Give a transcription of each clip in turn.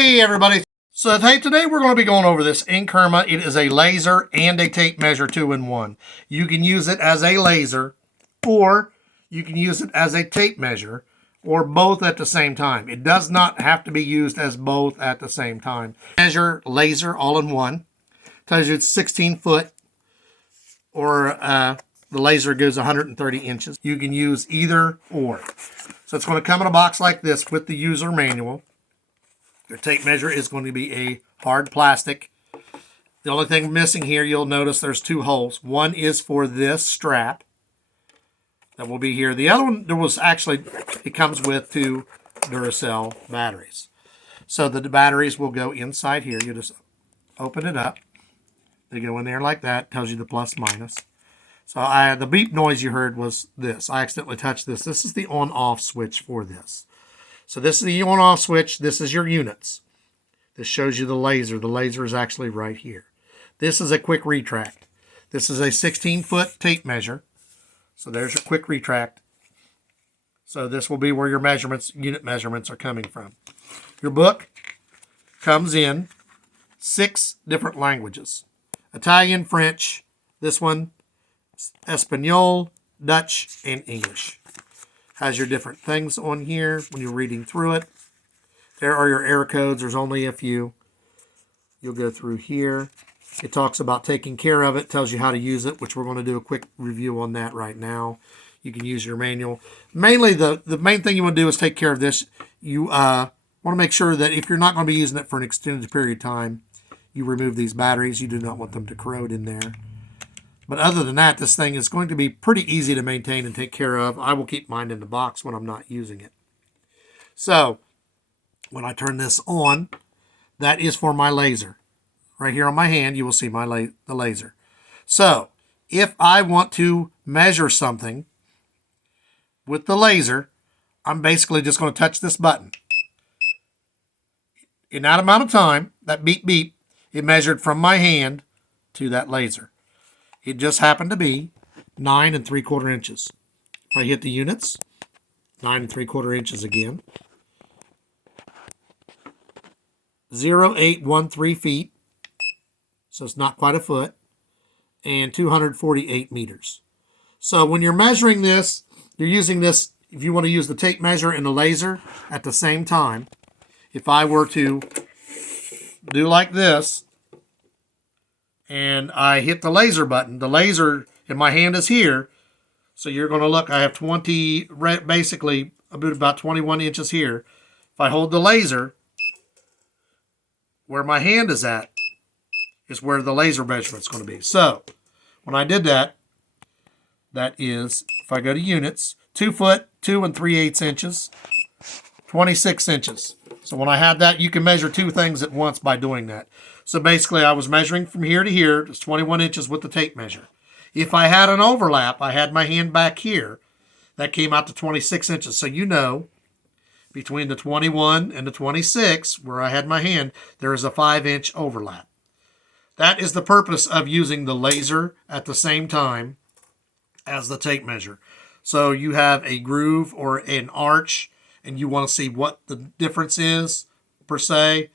Hey everybody. So hey, today we're going to be going over this Inkerma. It is a laser and a tape measure 2-in-1. You can use it as a laser or you can use it as a tape measure or both at the same time. It does not have to be used as both at the same time. Measure laser all in one. Tells you it's 16 foot or the laser goes 130 inches. You can use either or. So it's going to come in a box like this with the user manual. Your tape measure is going to be a hard plastic. The only thing missing here, you'll notice there's two holes. One is for this strap that will be here. The other one, it comes with two Duracell batteries. So the batteries will go inside here. You just open it up. They go in there like that. Tells you the plus minus. So the beep noise you heard was this. I accidentally touched this. This is the on-off switch for this. So this is the on-off switch. This is your units. This shows you the laser. The laser is actually right here. This is a quick retract. This is a 16-foot tape measure. So there's your quick retract. So this will be where your measurements, unit measurements are coming from. Your book comes in 6 different languages. Italian, French, this one, Espanol, Dutch, and English. Has your different things on here when you're reading through it. There are your error codes. There's only a few. You'll go through here. It talks about taking care of it. Tells you how to use it, which we're going to do a quick review on that right now. You can use your manual. Mainly, the main thing you want to do is take care of this. You want to make sure that if you're not going to be using it for an extended period of time, you remove these batteries. You do not want them to corrode in there. But other than that, this thing is going to be pretty easy to maintain and take care of. I will keep mine in the box when I'm not using it. So, when I turn this on, that is for my laser. Right here on my hand, you will see the laser. So, if I want to measure something with the laser, I'm basically just going to touch this button. In that amount of time, that beep beep, it measured from my hand to that laser. It just happened to be 9 3/4 inches. If I hit the units, 9 3/4 inches again. 0.813 feet. So it's not quite a foot. And 248 meters. So when you're measuring this, you're using this, if you want to use the tape measure and the laser at the same time. If I were to do like this, and I hit the laser button. The laser in my hand is here. So you're going to look, I have basically about 21 inches here. If I hold the laser, where my hand is at, is where the laser measurement's going to be. So when I did that, that is, if I go to units, 2 foot, 2 3/8 inches, 26 inches. So when I had that, you can measure two things at once by doing that. So basically, I was measuring from here to here. It's 21 inches with the tape measure. If I had an overlap, I had my hand back here. That came out to 26 inches. So you know, between the 21 and the 26, where I had my hand, there is a 5-inch overlap. That is the purpose of using the laser at the same time as the tape measure. So you have a groove or an arch, and you want to see what the difference is, per se.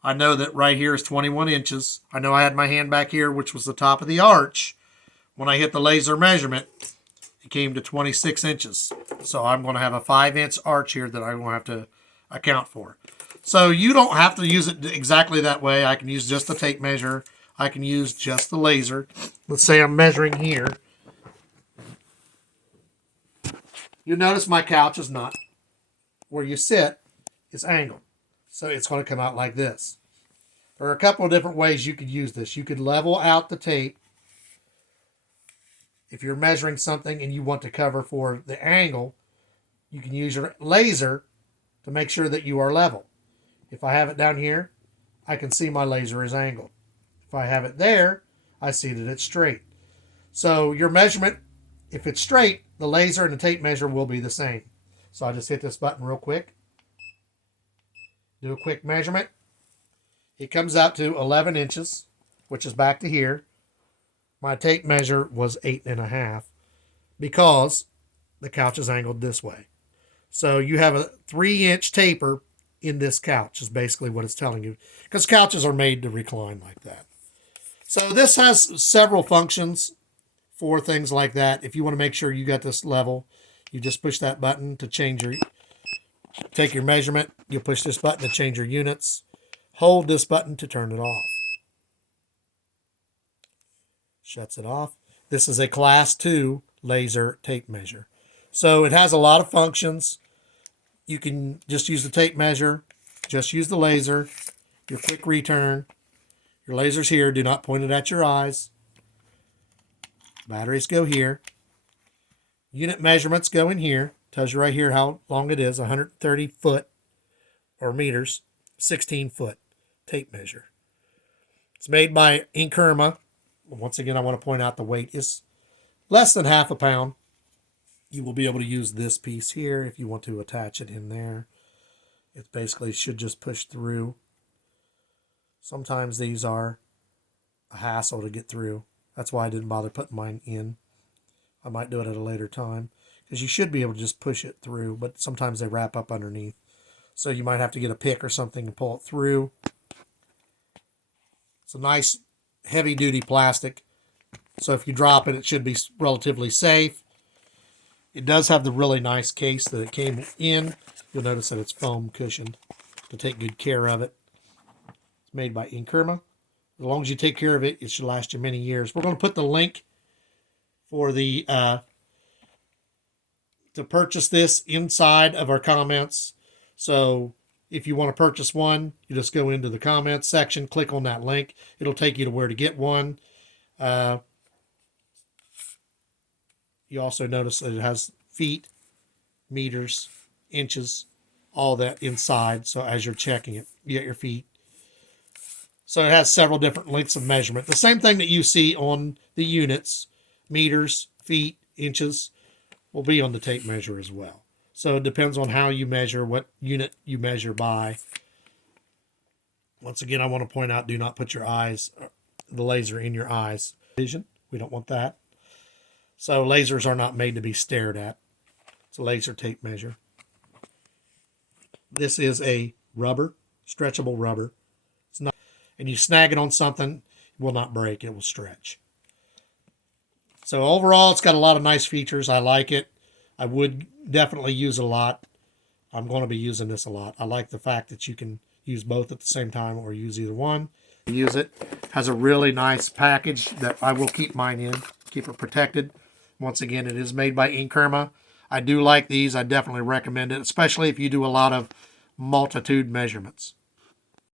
I know that right here is 21 inches. I know I had my hand back here, which was the top of the arch. When I hit the laser measurement, it came to 26 inches. So I'm going to have a 5-inch arch here that I'm going to have to account for. So you don't have to use it exactly that way. I can use just the tape measure. I can use just the laser. Let's say I'm measuring here. You notice my couch is not where you sit. It's angled. So it's going to come out like this. There are a couple of different ways you could use this. You could level out the tape. If you're measuring something and you want to cover for the angle, you can use your laser to make sure that you are level. If I have it down here, I can see my laser is angled. If I have it there, I see that it's straight. So your measurement, if it's straight, the laser and the tape measure will be the same. So I'll just hit this button real quick. Do a quick measurement. It comes out to 11 inches, which is back to here. My tape measure was 8.5 because the couch is angled this way. So you have a 3-inch taper in this couch is basically what it's telling you, because couches are made to recline like that. So this has several functions for things like that. If you want to make sure you got this level, you just push that button to take your measurement. You push this button to change your units. Hold this button to turn it off. Shuts it off. This is a class 2 laser tape measure. So it has a lot of functions. You can just use the tape measure, just use the laser, your quick return. Your laser's here. Do not point it at your eyes. Batteries go here. Unit measurements go in here. Tells you right here how long it is, 130 foot or meters, 16 foot tape measure. It's made by Inkerma. Once again, I want to point out the weight is less than half a pound. You will be able to use this piece here if you want to attach it in there. It basically should just push through. Sometimes these are a hassle to get through. That's why I didn't bother putting mine in. I might do it at a later time, because you should be able to just push it through, but sometimes they wrap up underneath. So you might have to get a pick or something and pull it through. It's a nice heavy-duty plastic, so if you drop it, it should be relatively safe. It does have the really nice case that it came in. You'll notice that it's foam cushioned to take good care of it. It's made by Inkerma. As long as you take care of it, it should last you many years. We're going to put the link for the to purchase this inside of our comments. So if you want to purchase one, you just go into the comments section, click on that link. It'll take you to where to get one. You also notice that it has feet, meters, inches, all that inside. So as you're checking it, you get your feet. So it has several different lengths of measurement. The same thing that you see on the units, meters, feet, inches, will be on the tape measure as well. So it depends on how you measure, what unit you measure by. Once again, I want to point out, do not put the laser in your eyes. Vision, we don't want that. So lasers are not made to be stared at. It's a laser tape measure. This is a rubber, stretchable rubber. It's not, and you snag it on something, it will not break, it will stretch. So overall, it's got a lot of nice features. I like it. I would definitely use it a lot. I'm going to be using this a lot. I like the fact that you can use both at the same time or use either one. Use it. Has a really nice package that I will keep mine in, keep it protected. Once again, it is made by Inkerma. I do like these. I definitely recommend it, especially if you do a lot of multitude measurements.